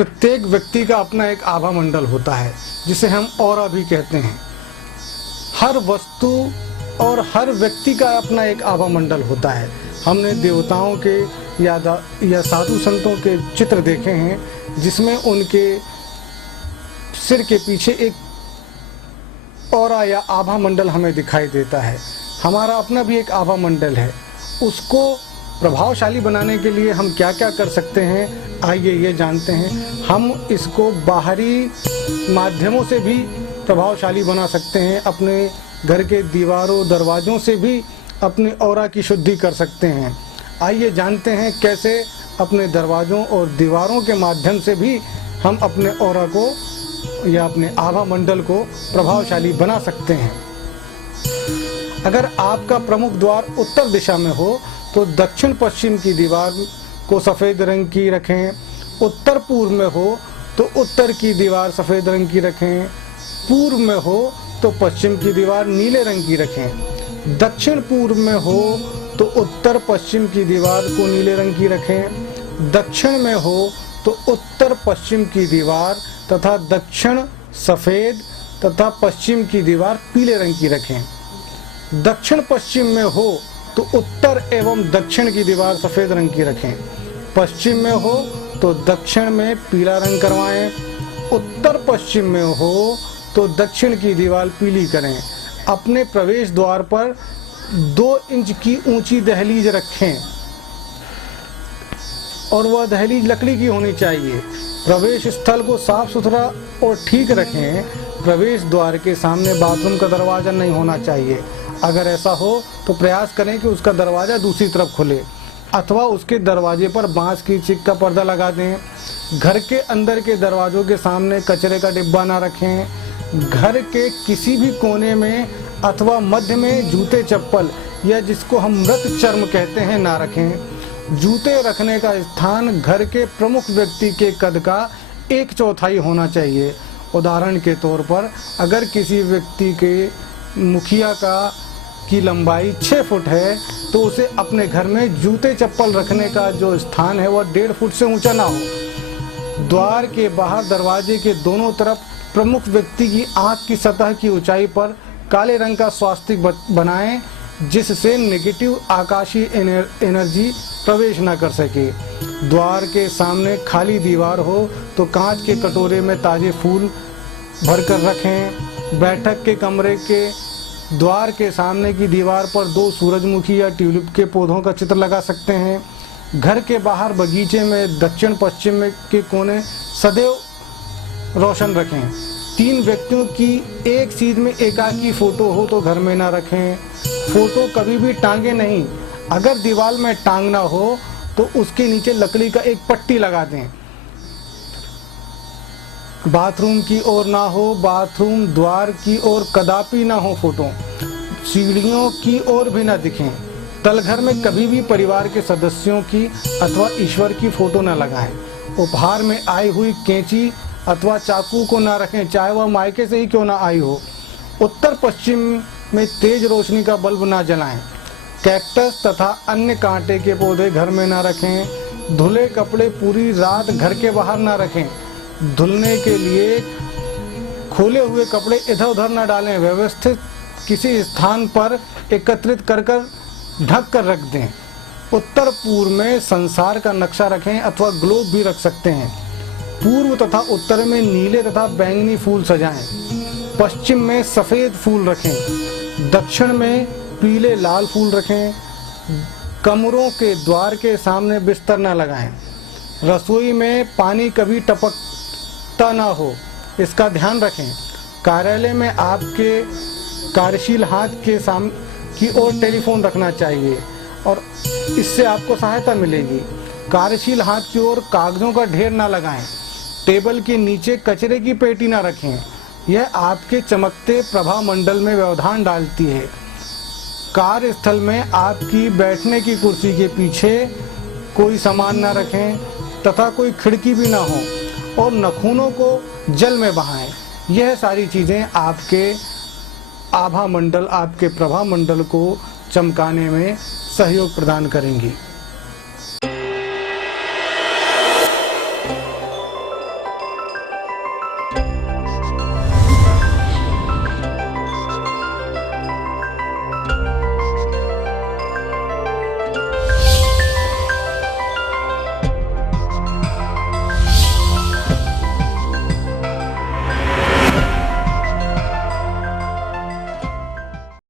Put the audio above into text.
प्रत्येक व्यक्ति का अपना एक आभा मंडल होता है जिसे हम ऑरा भी कहते हैं। हर वस्तु और हर व्यक्ति का अपना एक आभा मंडल होता है। हमने देवताओं के या साधु संतों के चित्र देखे हैं जिसमें उनके सिर के पीछे एक ऑरा या आभा मंडल हमें दिखाई देता है। हमारा अपना भी एक आभा मंडल है। उसको प्रभावशाली बनाने के लिए हम क्या क्या कर सकते हैं, आइए ये जानते हैं। हम इसको बाहरी माध्यमों से भी प्रभावशाली बना सकते हैं। अपने घर के दीवारों दरवाज़ों से भी अपने ऑरा की शुद्धि कर सकते हैं। आइए जानते हैं कैसे अपने दरवाज़ों और दीवारों के माध्यम से भी हम अपने ऑरा को या अपने आभा मंडल को प्रभावशाली बना सकते हैं। अगर आपका प्रमुख द्वार उत्तर दिशा में हो तो दक्षिण पश्चिम की दीवार को सफ़ेद रंग की रखें। उत्तर पूर्व में हो तो उत्तर की दीवार सफ़ेद रंग की रखें। पूर्व में हो तो पश्चिम की दीवार नीले रंग की रखें। दक्षिण पूर्व में हो तो उत्तर पश्चिम की दीवार को नीले रंग की रखें। दक्षिण में हो तो उत्तर पश्चिम की दीवार तथा दक्षिण सफ़ेद तथा पश्चिम की दीवार पीले रंग की रखें। दक्षिण पश्चिम में हो तो उत्तर एवं दक्षिण की दीवार सफ़ेद रंग की रखें। पश्चिम में हो तो दक्षिण में पीला रंग करवाएं। उत्तर पश्चिम में हो तो दक्षिण की दीवार पीली करें। अपने प्रवेश द्वार पर 2 इंच की ऊंची दहलीज रखें और वह दहलीज लकड़ी की होनी चाहिए। प्रवेश स्थल को साफ सुथरा और ठीक रखें। प्रवेश द्वार के सामने बाथरूम का दरवाज़ा नहीं होना चाहिए। अगर ऐसा हो तो प्रयास करें कि उसका दरवाज़ा दूसरी तरफ खुले अथवा उसके दरवाजे पर बांस की चिक का पर्दा लगा दें। घर के अंदर के दरवाज़ों के सामने कचरे का डिब्बा ना रखें। घर के किसी भी कोने में अथवा मध्य में जूते चप्पल या जिसको हम मृत चर्म कहते हैं ना रखें। जूते रखने का स्थान घर के प्रमुख व्यक्ति के कद का 1/4 होना चाहिए। उदाहरण के तौर पर अगर किसी व्यक्ति के मुखिया की लंबाई 6 फुट है तो उसे अपने घर में जूते चप्पल रखने का जो स्थान है वह 1.5 फुट से ऊंचा ना हो। द्वार के बाहर दरवाजे के दोनों तरफ प्रमुख व्यक्ति की आंख की सतह की ऊंचाई पर काले रंग का स्वास्तिक बनाएं जिससे नेगेटिव आकाशीय एनर्जी प्रवेश न कर सके। द्वार के सामने खाली दीवार हो तो कांच के कटोरे में ताज़े फूल भरकर रखें। बैठक के कमरे के द्वार के सामने की दीवार पर 2 सूरजमुखी या ट्यूलिप के पौधों का चित्र लगा सकते हैं। घर के बाहर बगीचे में दक्षिण पश्चिम में के कोने सदैव रोशन रखें। 3 व्यक्तियों की एक सीध में एकाकी फोटो हो तो घर में ना रखें। फोटो कभी भी टांगे नहीं। अगर दीवार में टांगना हो तो उसके नीचे लकड़ी का एक पट्टी लगा दें। बाथरूम की ओर ना हो, बाथरूम द्वार की ओर कदापि ना हो फोटो। सीढ़ियों की ओर भी ना दिखें। तलघर में कभी भी परिवार के सदस्यों की अथवा ईश्वर की फोटो न लगाएं। उपहार में आई हुई कैंची अथवा चाकू को ना रखें, चाहे वह मायके से ही क्यों ना आई हो। उत्तर पश्चिम में तेज रोशनी का बल्ब ना जलाएं। कैक्टस तथा अन्य कांटे के पौधे घर में ना रखें। धुले कपड़े पूरी रात घर के बाहर ना रखें। धुलने के लिए खोले हुए कपड़े इधर उधर न डालें। व्यवस्थित किसी स्थान पर एकत्रित कर ढक कर रख दें। उत्तर पूर्व में संसार का नक्शा रखें अथवा ग्लोब भी रख सकते हैं। पूर्व तथा उत्तर में नीले तथा बैंगनी फूल सजाएं। पश्चिम में सफ़ेद फूल रखें। दक्षिण में पीले लाल फूल रखें। कमरों के द्वार के सामने बिस्तर न लगाएं। रसोई में पानी कभी टपकता ना हो, इसका ध्यान रखें। कार्यालय में आपके कार्यशील हाथ के की ओर टेलीफोन रखना चाहिए और इससे आपको सहायता मिलेगी। कार्यशील हाथ की ओर कागजों का ढेर ना लगाएं। टेबल के नीचे कचरे की पेटी ना रखें। यह आपके चमकते प्रभा मंडल में व्यवधान डालती है। कार्यस्थल में आपकी बैठने की कुर्सी के पीछे कोई सामान ना रखें तथा कोई खिड़की भी ना हो और नाखूनों को जल में बहाएं। यह सारी चीज़ें आपके आभा मंडल, आपके प्रभा मंडल को चमकाने में सहयोग प्रदान करेंगी।